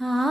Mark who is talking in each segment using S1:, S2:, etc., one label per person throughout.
S1: ಆ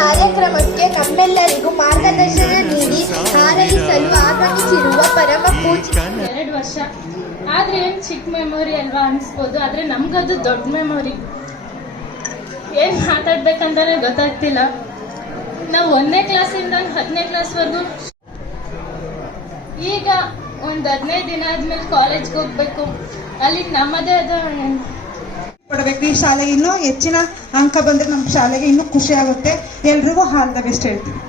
S1: ಕಾರ್ಯಕ್ರಮಕ್ಕೆ ನಮ್ಮೆಲ್ಲರಿಗೂ ಮಾರ್ಗದರ್ಶನ ನೀಡಿ ಹಾರೈಸಲು ಆಗಮಿಸಿರುವ ಪರಮ ಪೂಜೆ
S2: ಎರಡು ವರ್ಷ. ಆದ್ರೆ ಏನ್ ಚಿಕ್ಕ ಮೆಮೊರಿ ಅಲ್ವಾ ಅನ್ಸ್ಬೋದು. ಆದ್ರೆ ನಮ್ಗದು ದೊಡ್ಡ ಮೆಮೊರಿ ಏನ್ ಮಾತಾಡ್ಬೇಕಂತಾನೆ ಗೊತ್ತಾಗ್ತಿಲ್ಲ. ನಾವು ಒಂದನೇ ಕ್ಲಾಸಿಂದ ಹತ್ತನೇ ಕ್ಲಾಸ್ವರೆಗೂ ಈಗ ಒಂದ್ ಹದಿನೈದು ದಿನ ಆದ್ಮೇಲೆ ಕಾಲೇಜ್ಗೆ ಹೋಗ್ಬೇಕು. ಅಲ್ಲಿ ನಮ್ಮದೇ ಆದ
S3: ಪಡಬೇಕು ಈ ಶಾಲೆಗೆ ಇನ್ನೂ ಹೆಚ್ಚಿನ ಅಂಕ ಬಂದ್ರೆ ನಮ್ಮ ಶಾಲೆಗೆ ಇನ್ನೂ ಖುಷಿ ಆಗುತ್ತೆ. ಎಲ್ರಿಗೂ ಹಾಲ್ ದ ಬೆಸ್ಟ್ ಹೇಳ್ತೀನಿ.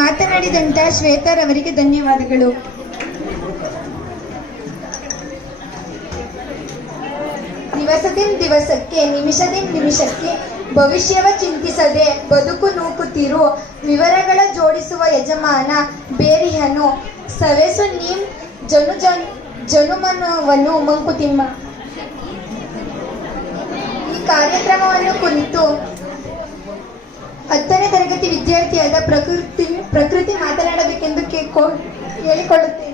S1: ಮಾತನಾಡಿದಂತ ಶ್ವೇತಾರವರಿಗೆ ಧನ್ಯವಾದಗಳು. ದಿವಸದಿಂದ ದಿವಸಕ್ಕೆ, ನಿಮಿಷದಿಂದ ನಿಮಿಷಕ್ಕೆ ಭವಿಷ್ಯವ ಚಿಂತಿಸದೆ ಬದುಕು ನೂಕುತ್ತಿರು, ವಿವರಗಳ ಜೋಡಿಸುವ ಯಜಮಾನ ಬೇರಿಹನು. ಸವೆಸು ನೀಂ ಜನು ಜನ್ ಜನುಮನವನ್ನು ಮಂಕುತಿಮ್ಮ. ಈ ಕಾರ್ಯಕ್ರಮವನ್ನು ಕುರಿತು ಹತ್ತನೇ ತರಗತಿ ವಿದ್ಯಾರ್ಥಿಯಾದ ಪ್ರಕೃತಿ ಪ್ರಕೃತಿ ಮಾತನಾಡಬೇಕೆಂದು ಕೇಳ್ಕೊ ಹೇಳಿಕೊಳ್ಳುತ್ತೇನೆ.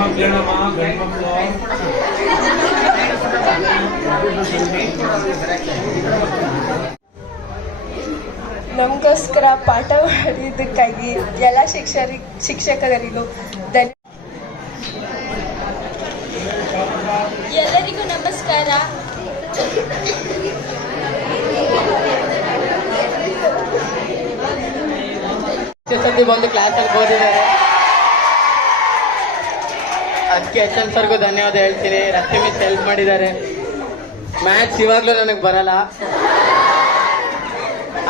S4: ಗಂಡ್ಮಕ್ಳು
S5: ನಮಗೋಸ್ಕರ ಪಾಠ ಮಾಡಿದ್ದಕ್ಕಾಗಿ ಎಲ್ಲ ಶಿಕ್ಷರಿ ಶಿಕ್ಷಕರಿಗೂ ಧನ್ಯ
S1: ಎಲ್ಲರಿಗೂ ನಮಸ್ಕಾರ.
S6: ಸತಿ ಬಂದು ಕ್ಲಾಸಲ್ಲಿ ಓದಿದ್ದಾರೆ ಅದಕ್ಕೆ ಎಚ್ ಎನ್ ಸರ್ಗೂ ಧನ್ಯವಾದ ಹೇಳ್ತೀನಿ. ರಸ್ತೆ ಮಿಸ್ ಹೆಲ್ಪ್ ಮಾಡಿದ್ದಾರೆ. ಮ್ಯಾಥ್ಸ್ ಇವಾಗಲೂ ನನಗೆ ಬರಲ್ಲ.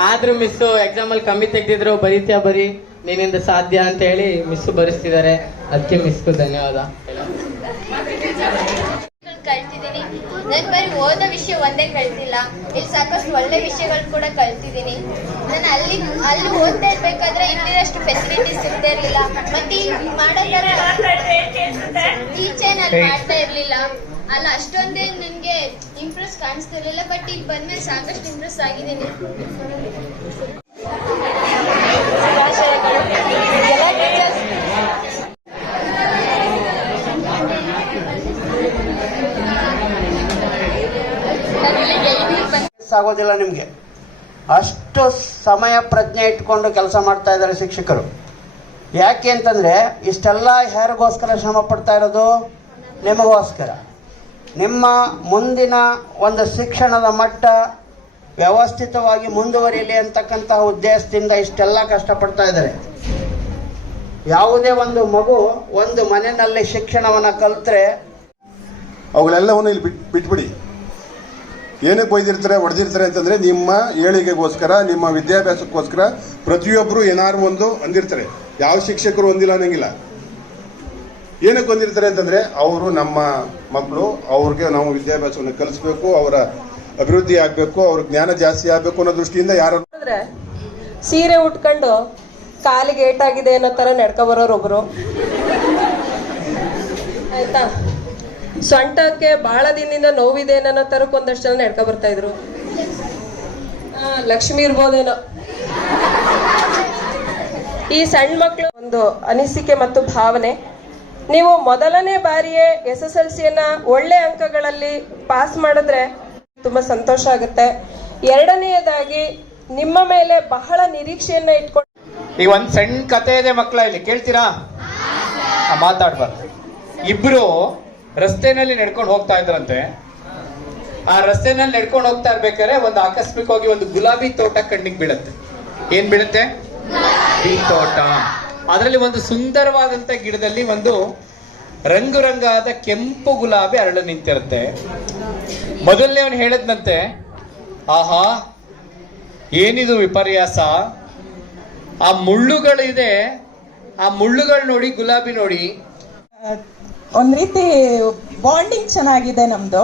S6: ಆದ್ರೂ ಮಿಸ್ಸು ಎಕ್ಸಾಮಲ್ಲಿ ಕಮ್ಮಿ ತೆಗೆದಿದ್ರು, ಬರೀತ್ಯಾ ಬರಿ ನಿನ್ನಿಂದ ಸಾಧ್ಯ ಅಂತ ಹೇಳಿ ಮಿಸ್ಸು ಬರೆಸ್ತಿದ್ದಾರೆ. ಅದಕ್ಕೆ ಮಿಸ್ಗೂ ಧನ್ಯವಾದ.
S1: ಕಲ್ತಿದ್ದೀನಿ. ಬರೀ ಓದೋ ವಿಷಯ ಒಂದೇ ಕಲ್ತಿಲ್ಲ. ಇಲ್ಲಿ ಸಾಕಷ್ಟು ಒಳ್ಳೆ ವಿಷಯಗಳು ಕೂಡ ಕಲ್ತಿದ್ದೀನಿ. ನಾನು ಅಲ್ಲಿ ಅಲ್ಲಿ ಓದ್ತಾ ಇರ್ಬೇಕಾದ್ರೆ ಇಲ್ಲಿರಷ್ಟು ಫೆಸಿಲಿಟೀಸ್ ಇರ್ತಾ ಇರಲಿಲ್ಲ. ಮತ್ತೆ ಇಲ್ಲಿ ಮಾಡೋ ಟೀಚರ್ ಅಲ್ಲಿ ಮಾಡ್ತಾ ಇರ್ಲಿಲ್ಲ. ಅಲ್ಲ, ಅಷ್ಟೊಂದೇ ನನಗೆ ಇಂಪ್ರೆಸ್ ಕಾಣಿಸ್ತಿರ್ಲಿಲ್ಲ ಬಟ್ ಇಲ್ಲಿ ಬಂದ್ಮೇಲೆ ಸಾಕಷ್ಟು ಇಂಪ್ರೆಸ್ ಆಗಿದ್ದೀನಿ ನಾನು.
S7: ಆಗೋದಿಲ್ಲ ನಿಮಗೆ. ಅಷ್ಟು ಸಮಯ ಪ್ರಜ್ಞೆ ಇಟ್ಕೊಂಡು ಕೆಲಸ ಮಾಡ್ತಾ ಇದ್ದಾರೆ ಶಿಕ್ಷಕರು. ಯಾಕೆ ಅಂತಂದರೆ ಇಷ್ಟೆಲ್ಲ ಯಾರಿಗೋಸ್ಕರ ಶ್ರಮ ಪಡ್ತಾ ಇರೋದು? ನಿಮಗೋಸ್ಕರ. ನಿಮ್ಮ ಮುಂದಿನ ಒಂದು ಶಿಕ್ಷಣದ ಮಟ್ಟ ವ್ಯವಸ್ಥಿತವಾಗಿ ಮುಂದುವರಿಯಲಿ ಅಂತಕ್ಕಂತಹ ಉದ್ದೇಶದಿಂದ ಇಷ್ಟೆಲ್ಲ ಕಷ್ಟಪಡ್ತಾ ಇದ್ದಾರೆ. ಯಾವುದೇ ಒಂದು ಮಗು ಒಂದು ಮನೆಯಲ್ಲಿ ಶಿಕ್ಷಣವನ್ನು ಕಲಿತ್ರೆ
S8: ಅವುಗಳೆಲ್ಲವನ್ನು ಇಲ್ಲಿ ಬಿಟ್ ಬಿಟ್ಬಿಡಿ. ಏನಕ್ಕೆ ಬೈದಿರ್ತಾರೆ ಹೊಡೆದಿರ್ತಾರೆ ಅಂತಂದ್ರೆ ನಿಮ್ಮ ಏಳಿಗೆಗೋಸ್ಕರ, ನಿಮ್ಮ ವಿದ್ಯಾಭ್ಯಾಸಕ್ಕೋಸ್ಕರ ಪ್ರತಿಯೊಬ್ಬರು ಏನಾದ್ರು ಒಂದು ಅಂದಿರ್ತಾರೆ. ಯಾವ ಶಿಕ್ಷಕರು ಹೊಂದಿಲ್ಲ ಅನ್ನಂಗಿಲ್ಲ. ಏನಕ್ಕೆ ಹೊಂದಿರ್ತಾರೆ ಅಂತಂದ್ರೆ ಅವರು ನಮ್ಮ ಮಕ್ಕಳು, ಅವ್ರಿಗೆ ನಾವು ವಿದ್ಯಾಭ್ಯಾಸವನ್ನು ಕಲಿಸ್ಬೇಕು, ಅವರ ಅಭಿವೃದ್ಧಿ ಆಗಬೇಕು, ಅವ್ರ ಜ್ಞಾನ ಜಾಸ್ತಿ ಆಗಬೇಕು ಅನ್ನೋ ದೃಷ್ಟಿಯಿಂದ ಯಾರು
S5: ಸೀರೆ ಉಟ್ಕೊಂಡು ಕಾಲಿಗೆ ಏಟಾಗಿದೆ ಅನ್ನೋ ತರ ನಡ್ಕೊ ಬರೋರೊಬ್ರು ಆಯ್ತಾ? ಸೊಂಟಕ್ಕೆ ಬಹಳ ದಿನದಿಂದ ನೋವಿದೆ ಅನ್ನೋ ತರಕ್ಕೆ ಒಂದಷ್ಟು ಜನ ನಡ್ಕೊ ಬರ್ತಾ ಇದ್ರು. ಲಕ್ಷ್ಮಿ ಇರ್ಬೋದೇನೋ. ಈ ಸಣ್ಣ ಮಕ್ಕಳು ಒಂದು ಅನಿಸಿಕೆ ಮತ್ತು ಭಾವನೆ. ನೀವು ಮೊದಲನೇ ಬಾರಿಯೇ ಎಸ್ ಎಸ್ ಎಲ್ ಸಿಯನ್ನ ಒಳ್ಳೆ ಅಂಕಗಳಲ್ಲಿ ಪಾಸ್ ಮಾಡಿದ್ರೆ ತುಂಬಾ ಸಂತೋಷ ಆಗುತ್ತೆ. ಎರಡನೆಯದಾಗಿ ನಿಮ್ಮ ಮೇಲೆ ಬಹಳ ನಿರೀಕ್ಷೆಯನ್ನ ಇಟ್ಕೊಂಡು
S9: ಈಗ ಒಂದ್ ಸಣ್ಣ ಕತೆ ಇದೆ ಮಕ್ಕಳ ಇಲ್ಲಿ ಕೇಳ್ತೀರಾ ಮಾತಾಡ್ಬಾರ್ದು. ಇಬ್ರು ರಸ್ತೆನಲ್ಲಿ ನಡ್ಕೊಂಡು ಹೋಗ್ತಾ ಇದ್ರಂತೆ. ಆ ರಸ್ತೆನಲ್ಲಿ ನಡ್ಕೊಂಡು ಹೋಗ್ತಾ ಇರ್ಬೇಕಾದ್ರೆ ಒಂದು ಆಕಸ್ಮಿಕವಾಗಿ ಒಂದು ಗುಲಾಬಿ ತೋಟ ಕಣ್ಣಿಗೆ ಬೀಳುತ್ತೆ. ಏನ್ ಬೀಳುತ್ತೆ? ತೋಟ. ಅದರಲ್ಲಿ ಒಂದು ಸುಂದರವಾದಂತ ಗಿಡದಲ್ಲಿ ಒಂದು ರಂಗು ರಂಗಾದ ಕೆಂಪು ಗುಲಾಬಿ ಅರಳು ನಿಂತಿರುತ್ತೆ. ಮೊದಲನೇ ಅವನು ಹೇಳದ್ನಂತೆ, ಆಹಾ, ಏನಿದು ವಿಪರ್ಯಾಸ? ಆ ಮುಳ್ಳುಗಳಿದೆ ಆ ಮುಳ್ಳುಗಳು ನೋಡಿ, ಗುಲಾಬಿ ನೋಡಿ.
S10: ಒಂದ್ ರೀತಿ ಬಾಂಡಿಂಗ್ ಚೆನ್ನಾಗಿದೆ ನಮ್ದು.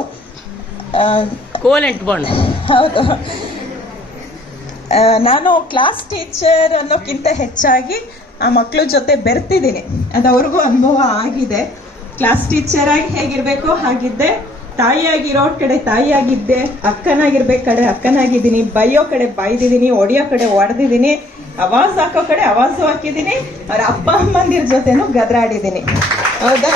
S10: ಆ,
S11: ಕೋಲೆಂಟ್ ಬಾಂಡ್
S10: ಹೌದು. ನಾನು ಕ್ಲಾಸ್ ಟೀಚರ್ ಅನ್ನೋಕ್ಕಿಂತ ಹೆಚ್ಚಾಗಿ ಆ ಮಕ್ಳ ಜೊತೆ ಬೆರ್ತಿದ್ದೀನಿ. ಅದು ಅವ್ರಿಗೂ ಅನುಭವ ಆಗಿದೆ. ಕ್ಲಾಸ್ ಟೀಚರ್ ಆಗಿ ಹೇಗಿರ್ಬೇಕು ಹಾಗಿದ್ದೆ. ತಾಯಿಯಾಗಿರೋ ಕಡೆ ತಾಯಿಯಾಗಿದ್ದೆ. ಅಕ್ಕನಾಗಿರ್ಬೇಕು ಕಡೆ ಅಕ್ಕನಾಗಿದ್ದೀನಿ. ಬೈಯೋ ಕಡೆ ಬೈದಿದ್ದೀನಿ. ಒಡೆಯೋ ಕಡೆ ಹೊಡೆದಿದ್ದೀನಿ ಅವಾಜ್ ಹಾಕೋ ಕಡೆ ಅವಾಜು ಹಾಕಿದ್ದೀನಿ. ಅವ್ರ ಅಪ್ಪ ಅಮ್ಮಂದಿರ ಜೊತೆನೂ ಗದ್ರಾಡಿದ್ದೀನಿ. ಹೌದಾ?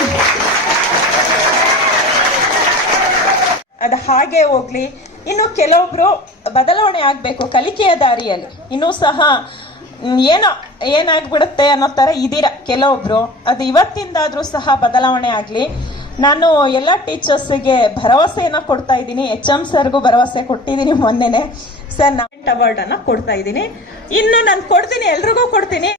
S10: ಅದು ಹಾಗೆ ಹೋಗ್ಲಿ. ಇನ್ನು ಕೆಲವೊಬ್ರು ಬದಲಾವಣೆ ಆಗಬೇಕು ಕಲಿಕೆಯ ದಾರಿಯಲ್ಲಿ. ಇನ್ನೂ ಸಹ ಏನೋ ಏನಾಗ್ಬಿಡುತ್ತೆ ಅನ್ನೋ ತರ ಇದೀರ ಕೆಲವೊಬ್ರು. ಅದು ಇವತ್ತಿಂದಾದ್ರೂ ಸಹ ಬದಲಾವಣೆ ಆಗಲಿ. ನಾನು ಎಲ್ಲ ಟೀಚರ್ಸ್ಗೆ ಭರವಸೆಯನ್ನ ಕೊಡ್ತಾ ಇದ್ದೀನಿ. ಎಚ್ ಎಂ ಸರ್ಗೂ ಭರವಸೆ ಕೊಟ್ಟಿದ್ದೀನಿ ಮೊನ್ನೆನೆ. ಸರ್ ಅವಾರ್ಡ್ ಅನ್ನ ಕೊಡ್ತಾ ಇದ್ದೀನಿ. ಇನ್ನು ನಾನು ಕೊಡ್ತೀನಿ, ಎಲ್ರಿಗೂ ಕೊಡ್ತೀನಿ.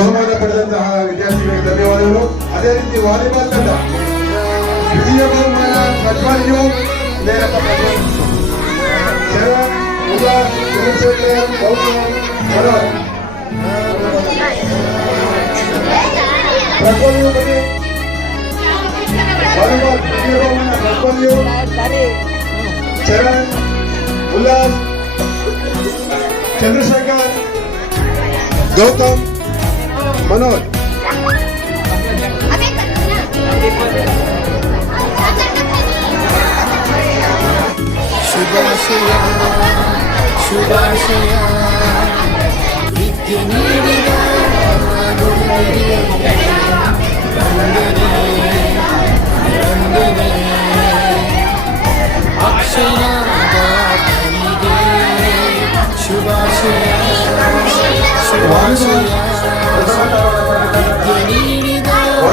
S8: ಬಹುಮಾನ ಪಡೆದಂತಹ ವಿದ್ಯಾರ್ಥಿಗಳಿಗೆ ಧನ್ಯವಾದಗಳು ಅದೇ ರೀತಿ ವಾಲಿಬಾಲ್ ತಂಡ ದ್ವಿತೀಯ ಬಹುಮಾನ ಪ್ರಜ್ವಲ್ ಯು ನೇರಪ್ಪ ಪ್ರಜ್ವಲ್ ಶರಣ್ ಉಲ್ಲಾಸ್ ಚಂದ್ರಶೇಖರ್ ಗೌತಮ್ ಮನೋಜ್ ಪ್ರಜ್ವಲ್ ಯು ಬನ್ನಿ ವಾಲಿಬಾಲ್ ದ್ವಿತೀಯ ಬಹುಮಾನ ಪ್ರಜ್ವಲ್ ಯು ಶರಣ್ ಉಲ್ಲಾಸ್ ಚಂದ್ರಶೇಖರ್ ಗೌತಮ್ ಮನೋಜ್ ವರುಣ್ ತಂಡಕ್ಕೆ ಧನ್ಯವಾದಗಳು ಹಾಗೆ ಬಹುಮಾನವನ್ನು ವಿತರಿಸಿದ ಈಗ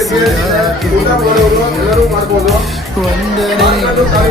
S8: ಮತ್ತೆ ಗೇಟ್ ಊಟ ಮಾಡೋದು ಎಲ್ಲರೂ ಮಾಡ್ಬೋದು ಮಾಡ್ಕೊಂಡು ಖಾಲಿ